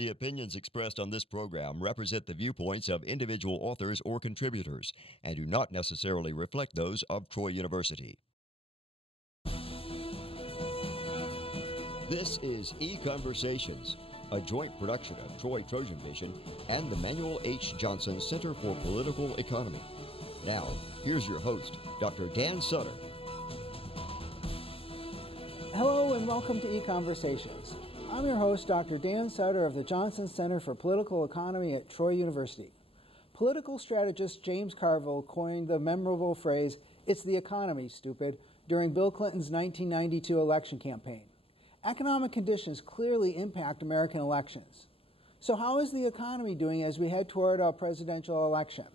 The opinions expressed on this program represent the viewpoints of individual authors or contributors and do not necessarily reflect those of Troy University. This is EconVersations, a joint production of Troy Trojan Vision and the Manuel H. Johnson Center for Political Economy. Now, here's your host, Dr. Dan Sutter. Hello and welcome to EconVersations. I'm your host, Dr. Dan Sutter of the Johnson Center for Political Economy at Troy University. Political strategist James Carville coined the memorable phrase, "It's the economy, stupid," during Bill Clinton's 1992 election campaign. Economic conditions clearly impact American elections. So how is the economy doing as we head toward a presidential election?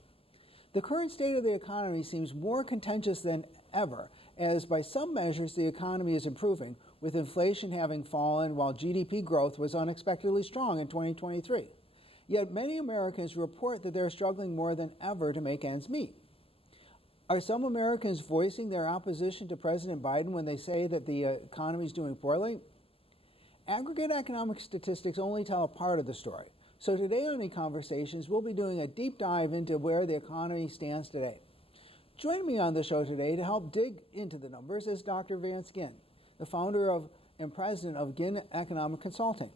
The current state of the economy seems more contentious than ever, as by some measures the economy is improving, with inflation having fallen while GDP growth was unexpectedly strong in 2023. Yet many Americans report that they're struggling more than ever to make ends meet. Are some Americans voicing their opposition to President Biden when they say that the economy is doing poorly? Aggregate economic statistics only tell a part of the story. So today on EconVersations, we'll be doing a deep dive into where the economy stands today. Joining me on the show today to help dig into the numbers is Dr. Vance Ginn, the founder and president of Ginn Economic Consulting.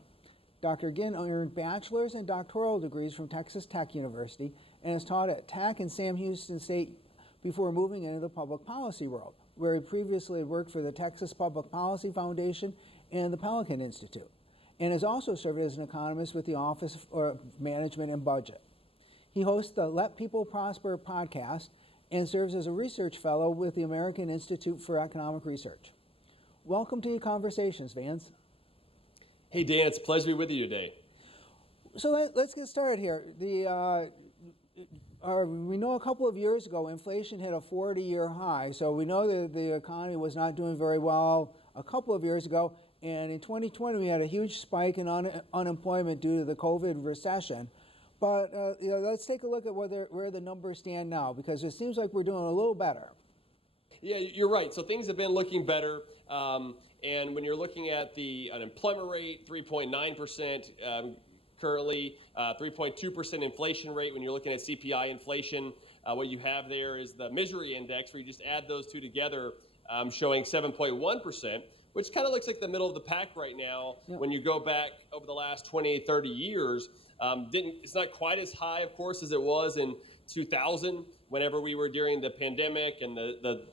Dr. Ginn earned bachelor's and doctoral degrees from Texas Tech University and has taught at Tech and Sam Houston State before moving into the public policy world, where he previously had worked for the Texas Public Policy Foundation and the Pelican Institute, and has also served as an economist with the Office of Management and Budget. He hosts the Let People Prosper podcast and serves as a research fellow with the American Institute for Economic Research. Welcome to EconVersations, Vance. Hey, Dan, it's a pleasure to be with you today. So let's get started here. We know a couple of years ago, inflation hit a 40-year high, so we know that the economy was not doing very well a couple of years ago, and in 2020 we had a huge spike in unemployment due to the COVID recession. But let's take a look at where the numbers stand now, because it seems like we're doing a little better. Yeah, you're right. So things have been looking better. And when you're looking at the unemployment rate, 3.9% currently, 3.2% inflation rate. When you're looking at CPI inflation, what you have there is the misery index, where you just add those two together, showing 7.1%. Which kind of looks like the middle of the pack right now. Yep. When you go back over the last 20, 30 years. It's not quite as high, of course, as it was in 2000, whenever we were during the pandemic and the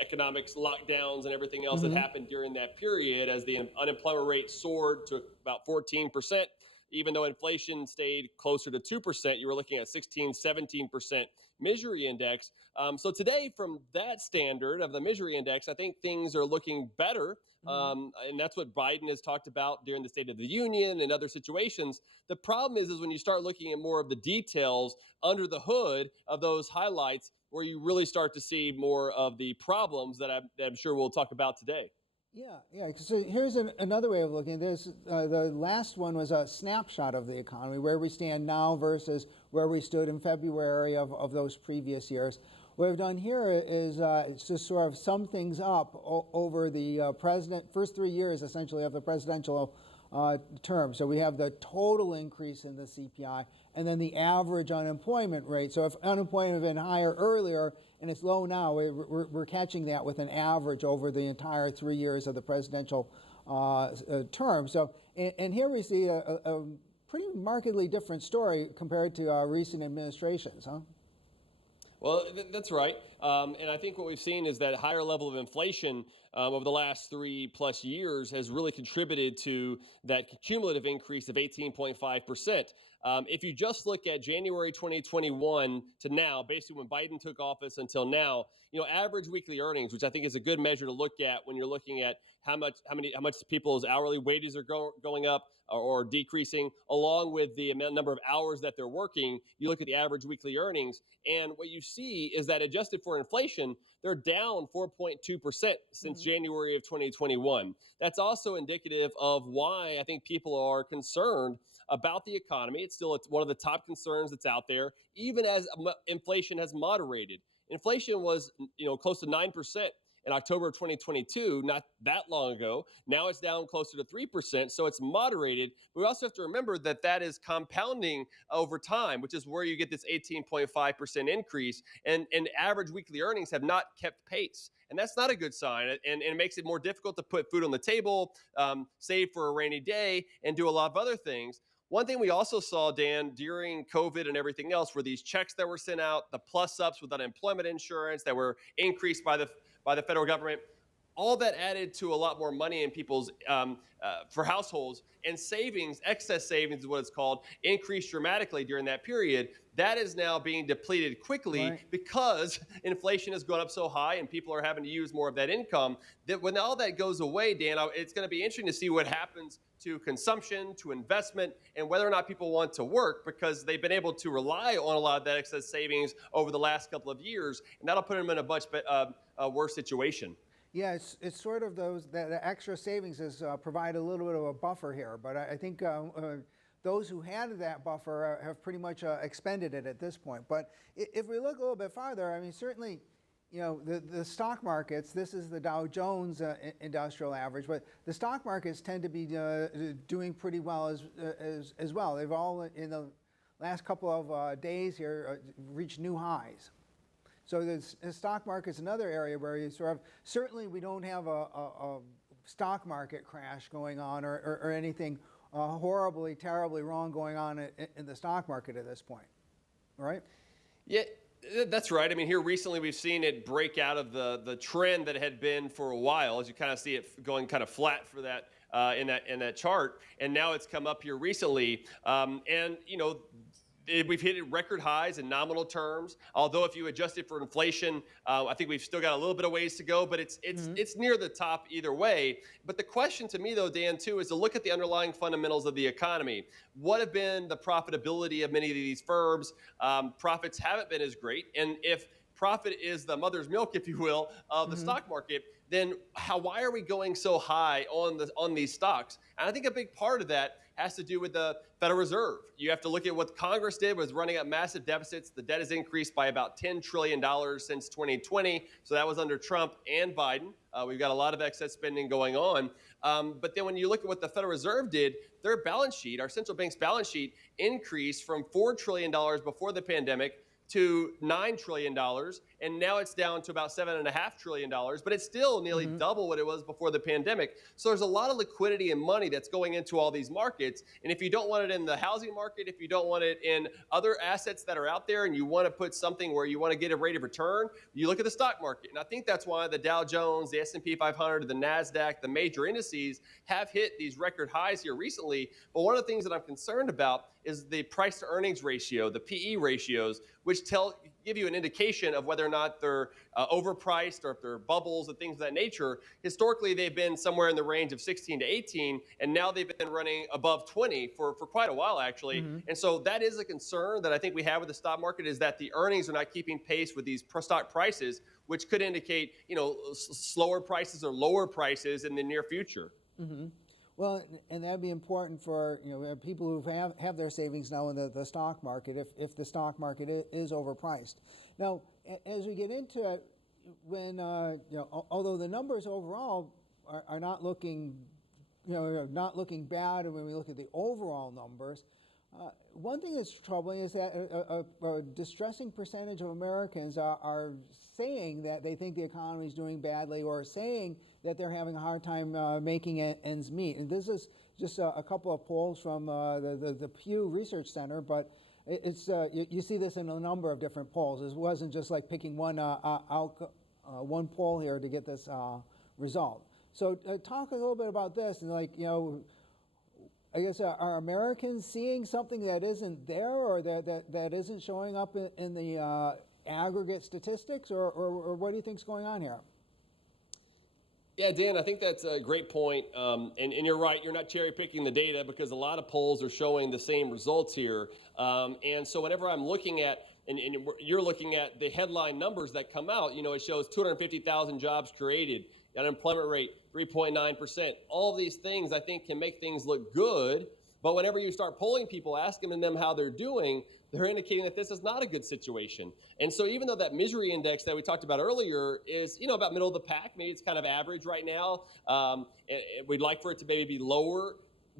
economics lockdowns and everything else that happened during that period, as the unemployment rate soared to about 14%. Even though inflation stayed closer to 2%, you were looking at 16, 17% misery index. So today, from that standard of the misery index, I think things are looking better. And that's what Biden has talked about during the State of the Union and other situations. The problem is when you start looking at more of the details under the hood of those highlights, where you really start to see more of the problems that I'm sure we'll talk about today. Yeah. So here's another way of looking at this. The last one was a snapshot of the economy, where we stand now versus where we stood in February of those previous years. What we've done here is just sort of sum things up over the first 3 years, essentially, of the presidential term. So we have the total increase in the CPI and then the average unemployment rate. So if unemployment had been higher earlier and it's low now, we're catching that with an average over the entire 3 years of the presidential term. So, and here we see a pretty markedly different story compared to recent administrations, huh? Well, that's right. And I think what we've seen is that higher level of inflation over the last 3+ years has really contributed to that cumulative increase of 18.5%. If you just look at January 2021 to now, basically when Biden took office until now, average weekly earnings, which I think is a good measure to look at when you're looking at how much people's hourly wages are going up or decreasing, along with the number of hours that they're working. You look at the average weekly earnings, and what you see is that adjusted for inflation, they're down 4.2% since January of 2021. That's also indicative of why I think people are concerned about the economy. It's one of the top concerns that's out there, even as inflation has moderated. Inflation was, close to 9% in October of 2022, not that long ago. Now it's down closer to 3%, so it's moderated. But we also have to remember that that is compounding over time, which is where you get this 18.5% increase, and average weekly earnings have not kept pace. And that's not a good sign, and it makes it more difficult to put food on the table, save for a rainy day, and do a lot of other things. One thing we also saw, Dan, during COVID and everything else were these checks that were sent out, the plus ups with unemployment insurance that were increased by the federal government. All that added to a lot more money in people's for households, and savings, excess savings is what it's called, increased dramatically during that period. That is now being depleted quickly because inflation has gone up so high and people are having to use more of that income. That when all that goes away, Dan, it's going to be interesting to see what happens to consumption, to investment, and whether or not people want to work, because they've been able to rely on a lot of that excess savings over the last couple of years, and that'll put them in a much worse situation. Yeah, it's sort of that extra savings is provide a little bit of a buffer here, but I think those who had that buffer have pretty much expended it at this point. But if we look a little bit farther, I mean, certainly, you know, the stock markets, this is the Dow Jones Industrial Average, but the stock markets tend to be doing pretty well as well. They've all, in the last couple of days here, reached new highs. So the stock market's another area where you sort of, certainly we don't have a stock market crash going on or anything horribly, terribly wrong going on in the stock market at this point, right? Yeah, that's right. I mean, here recently we've seen it break out of the trend that it had been for a while, as you kind of see it going kind of flat for that in that chart, and now it's come up here recently, and you know, we've hit record highs in nominal terms. Although if you adjust it for inflation, I think we've still got a little bit of ways to go, but it's near the top either way. But the question to me, though, Dan, too, is to look at the underlying fundamentals of the economy. What have been the profitability of many of these firms? Profits haven't been as great, and if profit is the mother's milk, if you will, of the stock market, then why are we going so high on these stocks? And I think a big part of that has to do with the Federal Reserve. You have to look at what Congress did, was running up massive deficits. The debt has increased by about $10 trillion since 2020. So that was under Trump and Biden. We've got a lot of excess spending going on. But then when you look at what the Federal Reserve did, their balance sheet, our central bank's balance sheet, increased from $4 trillion before the pandemic to $9 trillion, and now it's down to about $7.5 trillion, but it's still nearly double what it was before the pandemic. So there's a lot of liquidity and money that's going into all these markets, and if you don't want it in the housing market, if you don't want it in other assets that are out there, and you want to put something where you want to get a rate of return, you look at the stock market. And I think that's why the Dow Jones, the S&P 500, the NASDAQ, the major indices have hit these record highs here recently. But one of the things that I'm concerned about is the price to earnings ratio, the PE ratios, which give you an indication of whether or not they're overpriced or if they're bubbles and things of that nature. Historically, they've been somewhere in the range of 16 to 18, and now they've been running above 20 for quite a while, actually. And so that is a concern that I think we have with the stock market, is that the earnings are not keeping pace with these stock prices, which could indicate, you know, slower prices or lower prices in the near future. Well, and that'd be important for, you know, people who have their savings now in the stock market, if the stock market is overpriced. Now, as we get into it, when you know, although the numbers overall are not looking, you know, not looking bad, and when we look at the overall numbers, one thing that's troubling is that a distressing percentage of Americans are saying that they think the economy is doing badly, or saying that they're having a hard time making ends meet. And this is just a couple of polls from the Pew Research Center, but it's you see this in a number of different polls. It wasn't just like picking one poll here to get this result. So talk a little bit about this, and, like, you know, I guess, are Americans seeing something that isn't there, or that isn't showing up in the aggregate statistics, or what do you think's going on here? Yeah, Dan, I think that's a great point. And you're right, you're not cherry picking the data, because a lot of polls are showing the same results here. And so whenever I'm looking at, and you're looking at the headline numbers that come out, you know, it shows 250,000 jobs created, unemployment rate 3.9%. All these things I think can make things look good, But whenever you start polling people, asking them how they're doing, they're indicating that this is not a good situation. And so even though that misery index that we talked about earlier is, about middle of the pack, maybe it's kind of average right now, and we'd like for it to maybe be lower,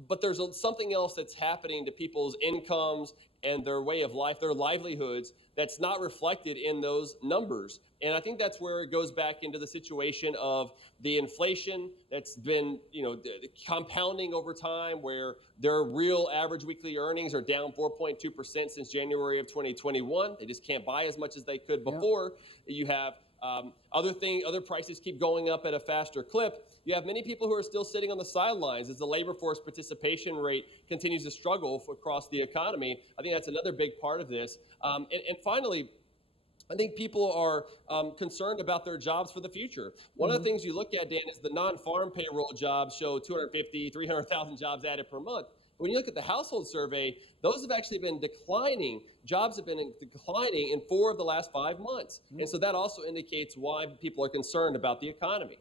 but there's something else that's happening to people's incomes and their way of life, their livelihoods, that's not reflected in those numbers. And I think that's where it goes back into the situation of the inflation that's been, compounding over time, where their real average weekly earnings are down 4.2% since January of 2021. They just can't buy as much as they could before. Yep. You have other prices keep going up at a faster clip. You have many people who are still sitting on the sidelines as the labor force participation rate continues to struggle across the economy. I think that's another big part of this. And finally, I think people are concerned about their jobs for the future. One of the things you look at, Dan, is the non-farm payroll jobs show 250, 300,000 jobs added per month. When you look at the household survey, those have actually been declining. Jobs have been declining in 4 of the last 5 months. And so that also indicates why people are concerned about the economy.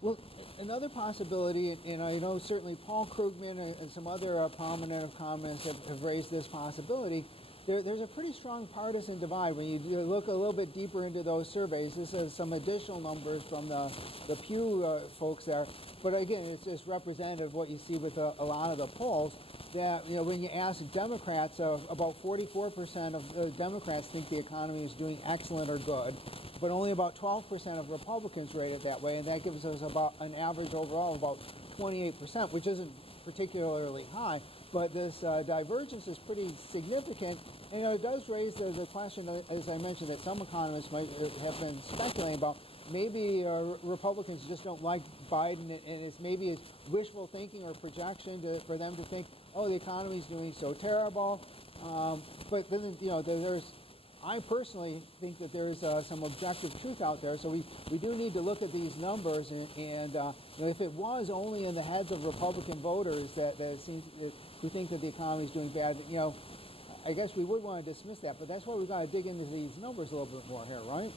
Well, another possibility, and I know certainly Paul Krugman and some other prominent comments have raised this possibility. There's a pretty strong partisan divide when you look a little bit deeper into those surveys. This is some additional numbers from the Pew folks there. But again, it's just representative of what you see with a lot of the polls, that when you ask Democrats, about 44% of Democrats think the economy is doing excellent or good, but only about 12% of Republicans rate it that way, and that gives us about an average overall of about 28%, which isn't particularly high. But this divergence is pretty significant, and it does raise the question, as I mentioned, that some economists might have been speculating about. Maybe Republicans just don't like Biden, and it's maybe wishful thinking or projection for them to think, oh, the economy's doing so terrible. But then, I personally think that there's some objective truth out there. So we do need to look at these numbers, and if it was only in the heads of Republican voters who think that the economy is doing bad, I guess we would want to dismiss that. But that's why we've got to dig into these numbers a little bit more here, right?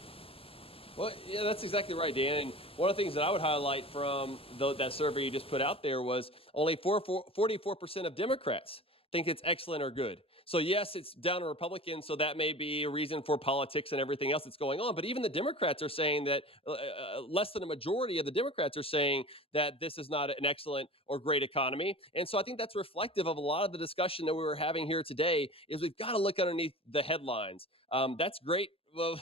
Well, yeah, that's exactly right, Dan. And one of the things that I would highlight from that survey you just put out there was only 44% of Democrats think it's excellent or good. So yes, it's down to Republicans, so that may be a reason for politics and everything else that's going on. But even the Democrats are saying that less than a majority of the Democrats are saying that this is not an excellent or great economy. And so I think that's reflective of a lot of the discussion that we were having here today, is we've got to look underneath the headlines. That's great,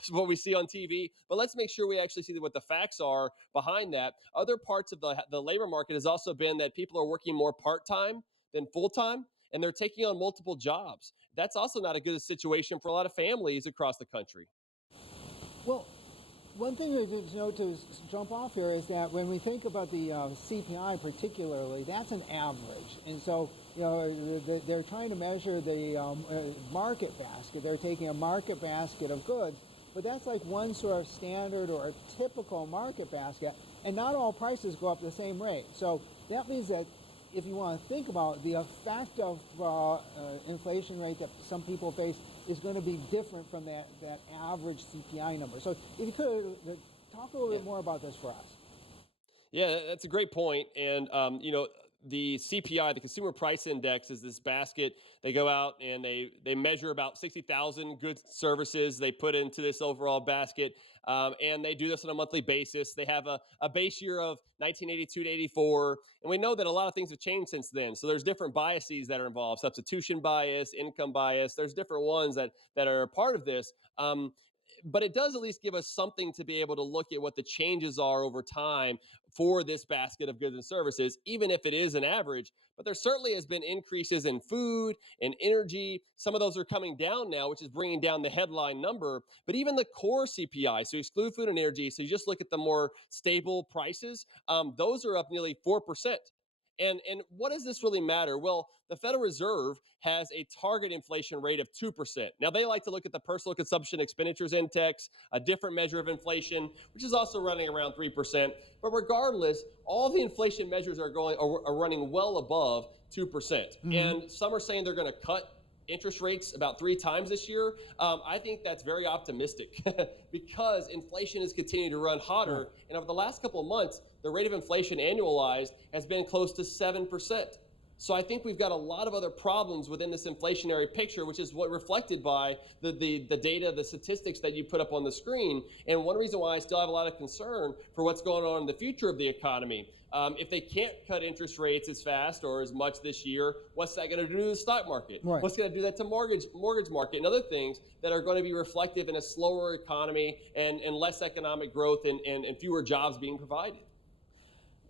what we see on TV, but let's make sure we actually see what the facts are behind that. Other parts of the labor market has also been that people are working more part-time than full-time, and they're taking on multiple jobs. That's also not a good situation for a lot of families across the country. Well, one thing to jump off here is that when we think about the CPI particularly, that's an average. And so, they're trying to measure the market basket. They're taking a market basket of goods, but that's like one sort of standard or a typical market basket, and not all prices go up the same rate. So that means that if you want to think about the effect of inflation rate that some people face is going to be different from that average CPI number. So if you could talk a little bit more about this for us. Yeah, that's a great point. And, the CPI, the Consumer Price Index, is this basket. They go out and they measure about 60,000 goods, services they put into this overall basket. And they do this on a monthly basis. They have a base year of 1982 to 84. And we know that a lot of things have changed since then. So there's different biases that are involved: substitution bias, income bias. There's different ones that are a part of this. But it does at least give us something to be able to look at what the changes are over time for this basket of goods and services, even if it is an average. But there certainly has been increases in food and energy. Some of those are coming down now, which is bringing down the headline number. But even the core CPI, so exclude food and energy, so you just look at the more stable prices, those are up nearly 4%. And what does this really matter? Well, the Federal Reserve has a target inflation rate of 2%. Now, they like to look at the Personal Consumption Expenditures Index, a different measure of inflation, which is also running around 3%. But regardless, all the inflation measures are running well above 2%. Mm-hmm. And some are saying they're going to cut interest rates about 3 times this year. I think that's very optimistic because inflation is continuing to run hotter. And over the last couple of months, the rate of inflation annualized has been close to 7%. So I think we've got a lot of other problems within this inflationary picture, which is what reflected by the data, the statistics that you put up on the screen. And one reason why I still have a lot of concern for what's going on in the future of the economy. If they can't cut interest rates as fast or as much this year, what's that going to do to the stock market? Right. What's going to do that to mortgage market and other things that are going to be reflective in a slower economy and less economic growth and fewer jobs being provided?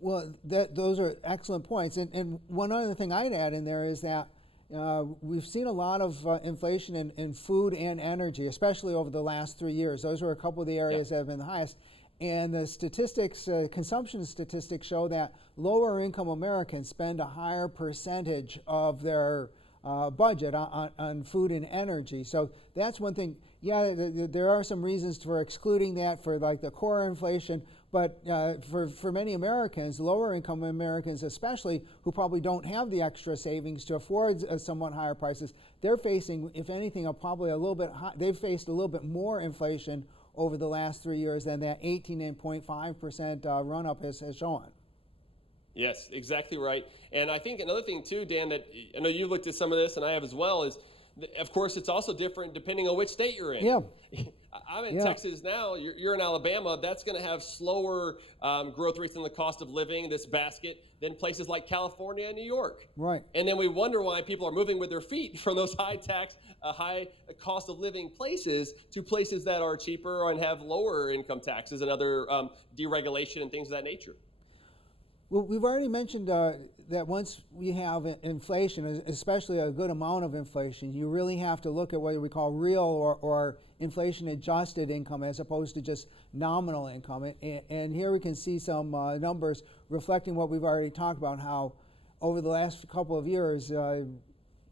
Well, those are excellent points. And one other thing I'd add in there is that we've seen a lot of inflation in food and energy, especially over the last 3 years. Those were a couple of the areas that have been the highest. And the statistics, consumption statistics show that lower income Americans spend a higher percentage of their budget on food and energy. So that's one thing. Yeah, there are some reasons for excluding that for like the core inflation, but for many Americans, lower income Americans especially, who probably don't have the extra savings to afford somewhat higher prices, they're facing, if anything, probably a little bit they've faced a little bit more inflation over the last 3 years than that 18.5% run-up has shown. Yes, exactly right. And I think another thing too, Dan, that I know you looked at some of this and I have as well, is of course it's also different depending on which state you're in. Yeah. I'm in Texas now, you're in Alabama. That's going to have slower growth rates in the cost of living, this basket, than places like California and New York. Right. And then we wonder why people are moving with their feet from those high tax, high cost of living places to places that are cheaper and have lower income taxes and other deregulation and things of that nature. Well, we've already mentioned that once we have inflation, especially a good amount of inflation, you really have to look at what we call real or inflation-adjusted income as opposed to just nominal income. And here we can see some numbers reflecting what we've already talked about, how over the last couple of years,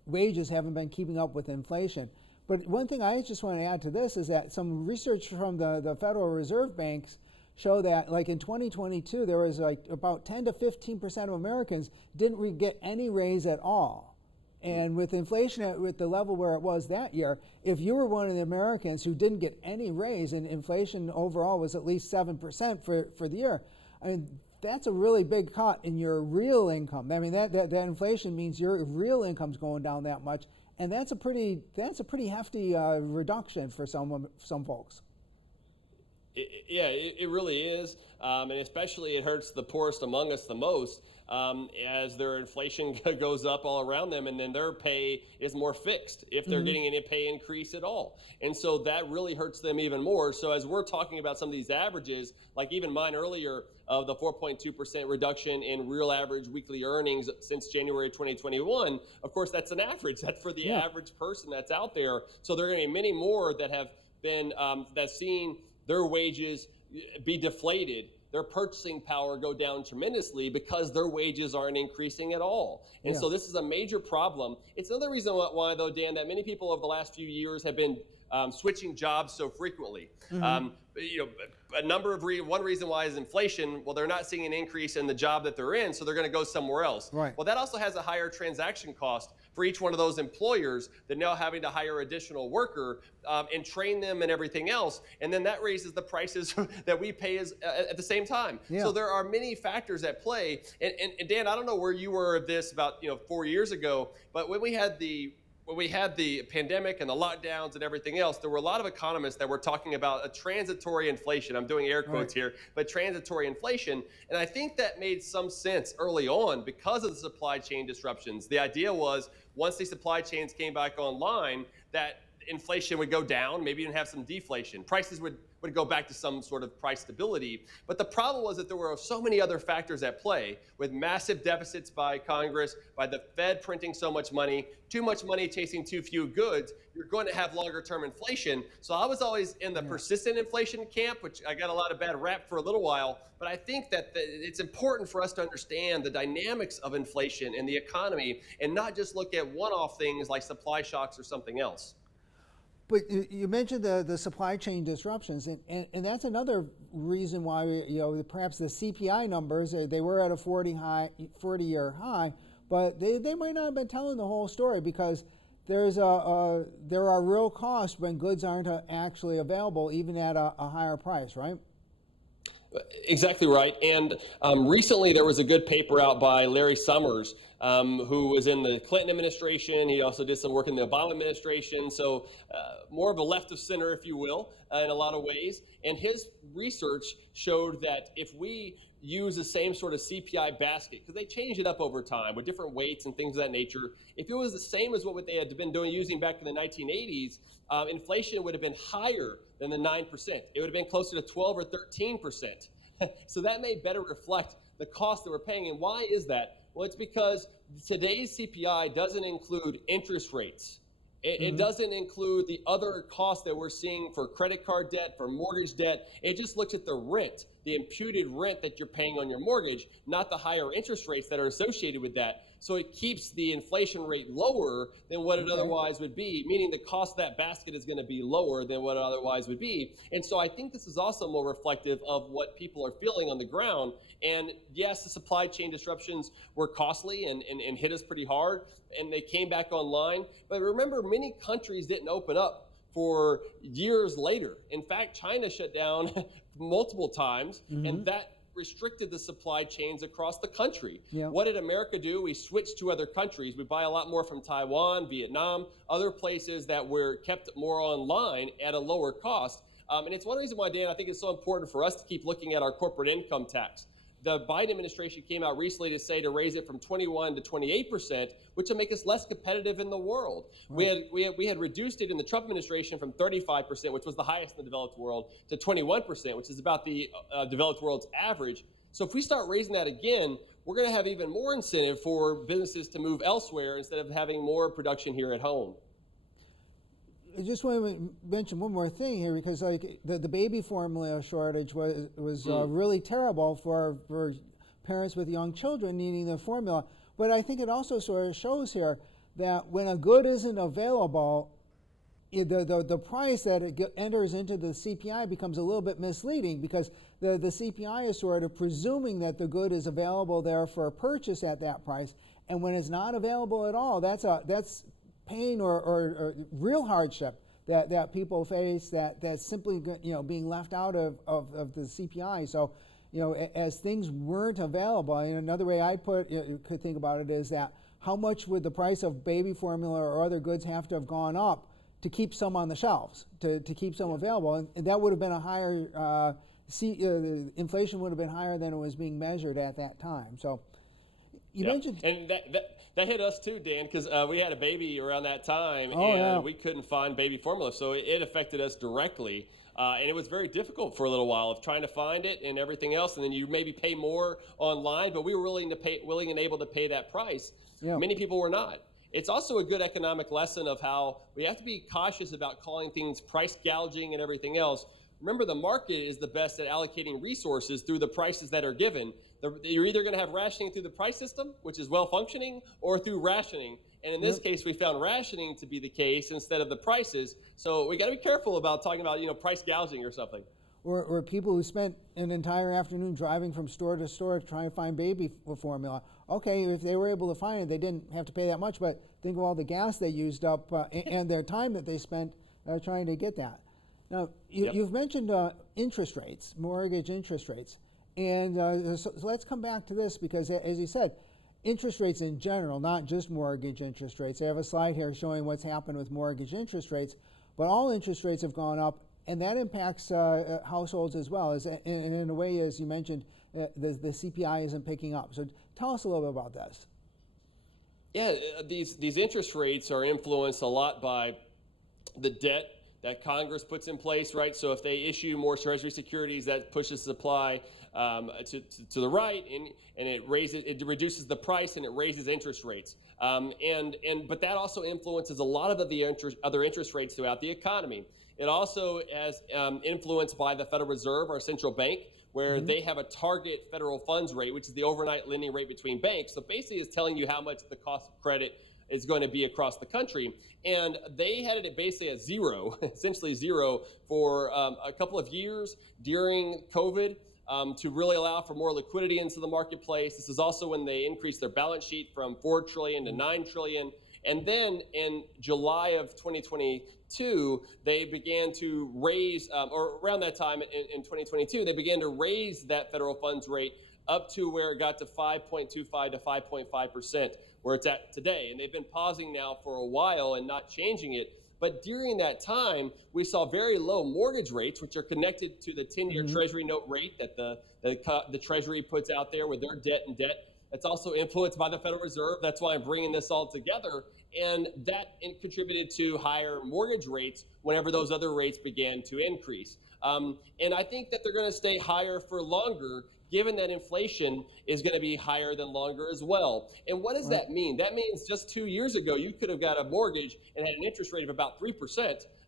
wages haven't been keeping up with inflation. But one thing I just want to add to this is that some research from the Federal Reserve banks show that, like in 2022, there was like about 10 to 15% of Americans didn't get any raise at all. And with inflation at the level where it was that year, if you were one of the Americans who didn't get any raise and inflation overall was at least 7% for the year, I mean, that's a really big cut in your real income. I mean, that inflation means your real income's going down that much, and that's a pretty hefty reduction for some folks. It really is, and especially it hurts the poorest among us the most as their inflation goes up all around them, and then their pay is more fixed if they're getting any pay increase at all. And so that really hurts them even more. So as we're talking about some of these averages, like even mine earlier of the 4.2% reduction in real average weekly earnings since January 2021, of course, that's an average. That's for the average person that's out there. So there are going to be many more that have been, that's seen their wages be deflated, their purchasing power go down tremendously because their wages aren't increasing at all. And so this is a major problem. It's another reason why, though, Dan, that many people over the last few years have been switching jobs so frequently. One reason why is inflation. Well, they're not seeing an increase in the job that they're in, so they're going to go somewhere else. Right. Well, that also has a higher transaction cost for each one of those employers that now having to hire additional worker and train them and everything else. And then that raises the prices that we pay at the same time. Yeah. So there are many factors at play. And Dan, I don't know where you were of this about 4 years ago, but when we had the pandemic and the lockdowns and everything else, there were a lot of economists that were talking about a transitory inflation. I'm doing air quotes here, but transitory inflation. And I think that made some sense early on because of the supply chain disruptions. The idea was once the supply chains came back online, that inflation would go down, maybe even have some deflation. Prices would go back to some sort of price stability. But the problem was that there were so many other factors at play with massive deficits by Congress, by the Fed printing so much money, too much money chasing too few goods. You're going to have longer term inflation. So I was always in the persistent inflation camp, which I got a lot of bad rap for a little while. But I think that it's important for us to understand the dynamics of inflation in the economy and not just look at one-off things like supply shocks or something else. But you mentioned the supply chain disruptions, and that's another reason why perhaps the CPI numbers, they were at a 40-year high, but they might not have been telling the whole story because there are real costs when goods aren't actually available, even at a higher price, right? Exactly right. And recently there was a good paper out by Larry Summers who was in the Clinton administration. He also did some work in the Obama administration. So more of a left of center, if you will, in a lot of ways. And his research showed that if we use the same sort of CPI basket, because they change it up over time with different weights and things of that nature, if it was the same as what they had been using back in the 1980s, inflation would have been higher than the 9%. It would have been closer to 12 or 13%. So that may better reflect the cost that we're paying. And why is that? Well, it's because today's CPI doesn't include interest rates. It doesn't include the other costs that we're seeing for credit card debt, for mortgage debt. It just looks at the rent, the imputed rent that you're paying on your mortgage, not the higher interest rates that are associated with that. So it keeps the inflation rate lower than what it otherwise would be, meaning the cost of that basket is going to be lower than what it otherwise would be. And so I think this is also more reflective of what people are feeling on the ground. And yes, the supply chain disruptions were costly and hit us pretty hard, and they came back online. But remember, many countries didn't open up for years later. In fact, China shut down multiple times, and that restricted the supply chains across the country. What did America do? We switched to other countries. We buy a lot more from Taiwan, Vietnam, other places that were kept more online at a lower cost. And it's one reason why, Dan, I think it's so important for us to keep looking at our corporate income tax. The Biden administration came out recently to say to raise it from 21 to 28%, which will make us less competitive in the world. Right. We had reduced it in the Trump administration from 35%, which was the highest in the developed world, to 21%, which is about the developed world's average. So if we start raising that again, we're going to have even more incentive for businesses to move elsewhere instead of having more production here at home. I just want to mention one more thing here, because like the baby formula shortage was really terrible for parents with young children needing the formula. But I think it also sort of shows here that when a good isn't available, the price that it enters into the CPI becomes a little bit misleading, because the CPI is sort of presuming that the good is available there for a purchase at that price, and when it's not available at all, that's pain or real hardship that people face, that's simply being left out of the CPI. So as things weren't available, and another way I could think about it is that how much would the price of baby formula or other goods have to have gone up to keep some on the shelves, to keep some available, and that would have been a higher inflation would have been higher than it was being measured at that time. So you mentioned, and that hit us too, Dan, because we had a baby around that time, we couldn't find baby formula, so it affected us directly. And it was very difficult for a little while of trying to find it and everything else, and then you maybe pay more online, but we were willing and able to pay that price. Many people were not. It's also a good economic lesson of how we have to be cautious about calling things price gouging and everything else. Remember, the market is the best at allocating resources through the prices that are given. You're either going to have rationing through the price system, which is well functioning, or through rationing. And in this case, we found rationing to be the case instead of the prices. So we got to be careful about talking about price gouging or something. Or people who spent an entire afternoon driving from store to store trying to find baby formula. Okay, if they were able to find it, they didn't have to pay that much, but think of all the gas they used up and their time that they spent trying to get that. Now, you've mentioned interest rates, mortgage interest rates. And so let's come back to this, because as you said, interest rates in general, not just mortgage interest rates. I have a slide here showing what's happened with mortgage interest rates, but all interest rates have gone up, and that impacts households as well. And in a way, as you mentioned, the CPI isn't picking up. So tell us a little bit about this. Yeah, these interest rates are influenced a lot by the debt that Congress puts in place, right? So if they issue more Treasury securities, that pushes supply to the right, and it reduces the price, and it raises interest rates. But that also influences a lot of the other interest rates throughout the economy. It also is influenced by the Federal Reserve, our central bank, where they have a target federal funds rate, which is the overnight lending rate between banks. So basically, it's telling you how much the cost of credit is going to be across the country. And they had it basically at zero, essentially zero, for a couple of years during COVID to really allow for more liquidity into the marketplace. This is also when they increased their balance sheet from $4 trillion to $9 trillion. And then in July of 2022, they began to raise, or around that time in 2022, they began to raise that federal funds rate up to where it got to 5.25 to 5.5%, where it's at today. And they've been pausing now for a while and not changing it. But during that time, we saw very low mortgage rates, which are connected to the 10-year Treasury note rate that the Treasury puts out there with their debt and debt. That's also influenced by the Federal Reserve. That's why I'm bringing this all together. And that contributed to higher mortgage rates whenever those other rates began to increase. And I think that they're going to stay higher for longer, given that inflation is going to be higher than longer as well. And what does that mean? That means just 2 years ago, you could have got a mortgage and had an interest rate of about 3%,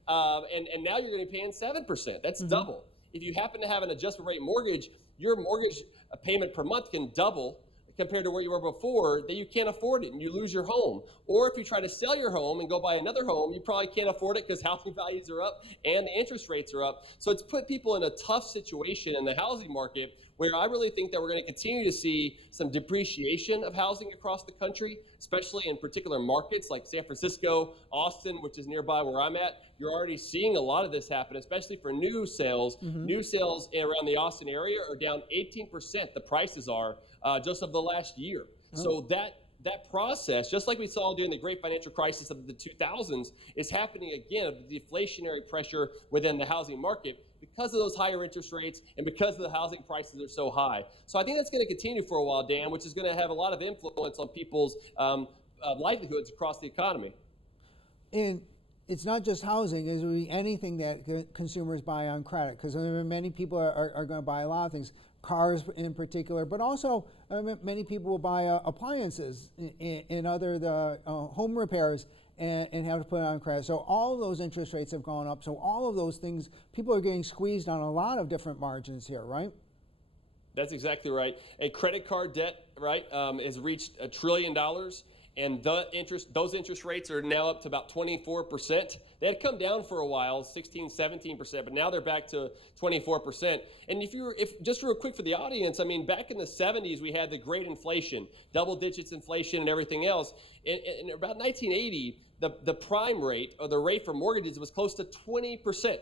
and now you're going to be paying 7%. That's double. If you happen to have an adjustable rate mortgage, your mortgage payment per month can double compared to where you were before, that you can't afford it and you lose your home. Or if you try to sell your home and go buy another home, you probably can't afford it because housing values are up and the interest rates are up. So it's put people in a tough situation in the housing market, where I really think that we're going to continue to see some depreciation of housing across the country, especially in particular markets like San Francisco, Austin, which is nearby where I'm at. You're already seeing a lot of this happen, especially for new sales. New sales around the Austin area are down 18%, the prices are, just of the last year. So that process, just like we saw during the great financial crisis of the 2000s, is happening again, of the deflationary pressure within the housing market because of those higher interest rates and because the housing prices are so high. So I think that's going to continue for a while, Dan, which is going to have a lot of influence on people's livelihoods across the economy. And it's not just housing, it's really anything that consumers buy on credit, because many people are going to buy a lot of things, cars in particular, but also many people will buy appliances and other home repairs and have to put it on credit. So all of those interest rates have gone up. So all of those things, people are getting squeezed on a lot of different margins here, right? That's exactly right. And credit card debt, right, has reached $1 trillion. And those interest rates are now up to about 24%. They had come down for a while, 16, 17%, but now they're back to 24%. And if just real quick for the audience, I mean, back in the 70s, we had the great inflation, double digits inflation and everything else. In about 1980, the prime rate, or the rate for mortgages, was close to 20%.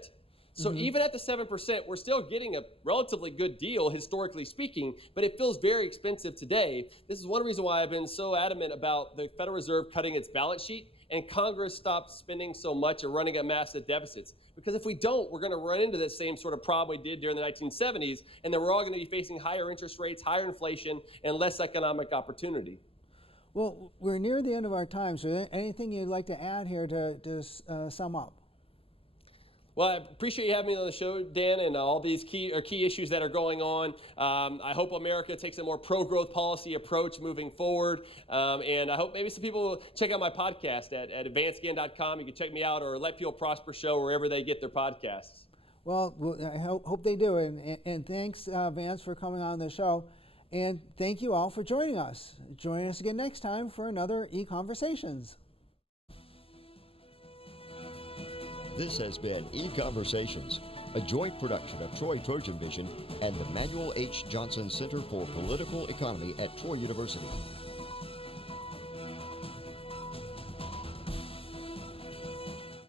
So even at the 7%, we're still getting a relatively good deal, historically speaking, but it feels very expensive today. This is one reason why I've been so adamant about the Federal Reserve cutting its balance sheet and Congress stopped spending so much and running at massive deficits. Because if we don't, we're going to run into the same sort of problem we did during the 1970s, and then we're all going to be facing higher interest rates, higher inflation, and less economic opportunity. Well, we're near the end of our time, so anything you'd like to add here to sum up? Well, I appreciate you having me on the show, Dan, and all these key issues that are going on. I hope America takes a more pro-growth policy approach moving forward. And I hope maybe some people will check out my podcast at advancedginn.com. You can check me out, or Let People Prosper Show, wherever they get their podcasts. Well, I hope they do. And thanks, Vance, for coming on the show. And thank you all for joining us. Join us again next time for another EconVersations. This has been EconVersations, a joint production of Troy Trojan Vision and the Manuel H. Johnson Center for Political Economy at Troy University.